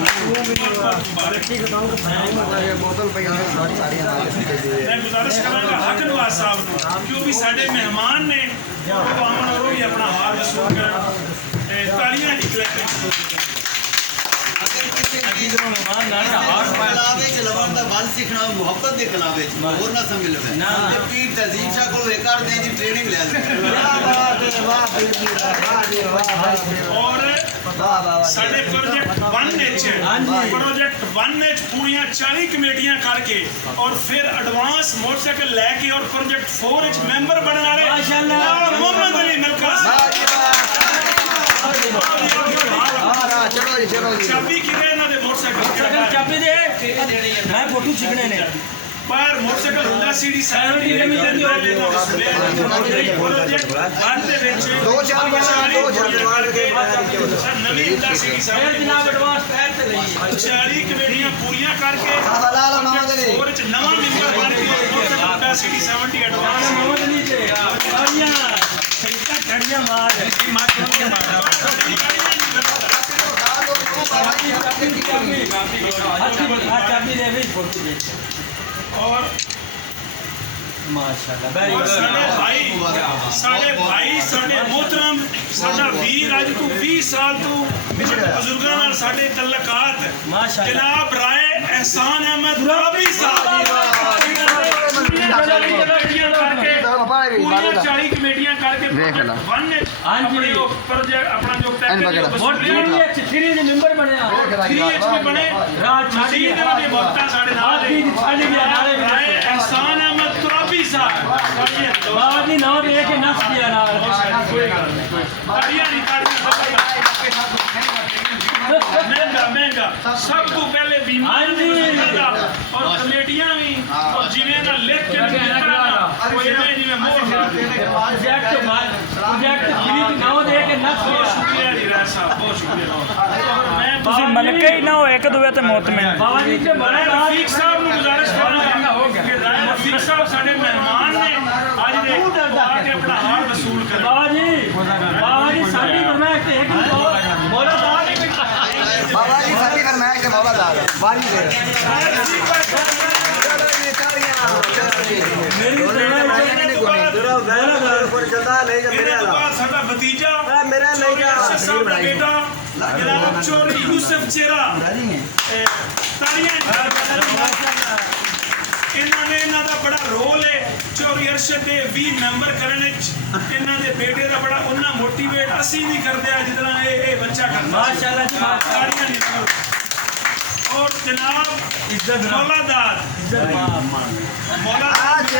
मैं गुजारिश करांगा हक नवाज साहब जो भी साढ़े मेहमान ने वो भी अपना हार वसूल कर तालियां निकले मुहब्बत के कलावे और ना समझ लो पीर तहजीब शाह को एक आर दी ट्रेनिंग ले और साडे प्रोजेक्ट 1 में पूरियां 40 कमेटियां करके और फिर एडवांस मोटरसाइकिल लेके और प्रोजेक्ट 4 विच मेंबर बनने वाले माशाल्लाह मोहम्मद अली मिलका चाबी किधर ना दे मोटरसाइकिल चाबी दे मैं फोटो खींचने ने पर मोटरसाइकिल हुंडा सीडी 70 प्रोजेक्ट बनते विच दो चार नवी हुंडा सीडी 70 जनाब एडवांस पैर ते लई 40 कमेटियां पूरियां करके और च नवा मेंबर बन के मोटरसाइकिल हुंडा सीडी 70 एडवांस मोहम्मद अली ते तालियां सही ठड़ियां मार चाबी दे भी फोटो दे और माशाल्लाह वेरी और साडे भाई साडे मोहतरम साडा वीर आज को 20 साल तो बुजुर्गां नाल साडे तल्लकात माशाल्लाह जनाब राय एहसान अहमद राबी साहब 40 कमेटियां करके अपने प्रोजेक्ट अपना जो पैकेज चिट्ठी दे मेंबर बनया 3H में बने राज छाड़ी दे वक्ता साडे नाल छाड़ी गया नाले राय एहसान अहमद राबी साहब बाबा जी नाम दे के नस दिया नाल महंगा सब तो पहले बीमार और कमेटियां भी और जिन्हें ना लिख के प्रोजेक्ट नाम दे के नस बहुत शुक्रिया जी राय साहब बहुत शुक्रिया ਤੁਸੀਂ ਮਲਕੇ ਹੀ ਨਾ ਹੋ ਇੱਕ ਦੂਏ ਤੇ ਮੁਤਮਿਨ बाबा जी से बड़ा रफीक साहब ਨੂੰ ਗੁਜ਼ਾਰਿਸ਼ ਕਰਾਂਗਾ ਕਿ ਰਾਏ ਰਫੀਕ ਸਾਹਿਬ ਸਾਡੇ ਮਹਿਮਾਨ ਨੇ ਅੱਜ ਦੇ ਆ ਕੇ ਆਪਣਾ ਹਾਰ ਵਸੂਲ ਕਰਨ बाबा जी साडी फरमाइश ते एक मौला साहब बाबा जी साडी फरमाइश के मौला साहब वाली दे ਸਾਡਾ ਭਤੀਜਾ ਮੇਰਾ ਸਾਹਿਬ ਦਾ ਬੇਟਾ ਜਨਾਬ ਚੌਧਰੀ ਯੂਸਫ ਚੇਰਾ ਤਾਲੀਆਂ ਇਹਨਾਂ ਦਾ ਬੜਾ ਰੋਲ ਹੈ ਚੌਧਰੀ ਅਰਸ਼ਦ ਦੇ 20 ਮੈਂਬਰ ਕਰਨ ਵਿੱਚ ਇਹਨਾਂ ਦੇ ਬੇਟੇ ਦਾ ਬੜਾ ਉਹਨਾਂ ਮੋਟੀਵੇਟ ਅਸੀਂ ਵੀ ਕਰਦੇ ਆ ਜਿੱਦਾਂ ਇਹ ਬੱਚਾ ਕਰਦਾ माशाल्लाह जी ਤਾਲੀਆਂ ਨਿਕਲ और जनाब मौलादार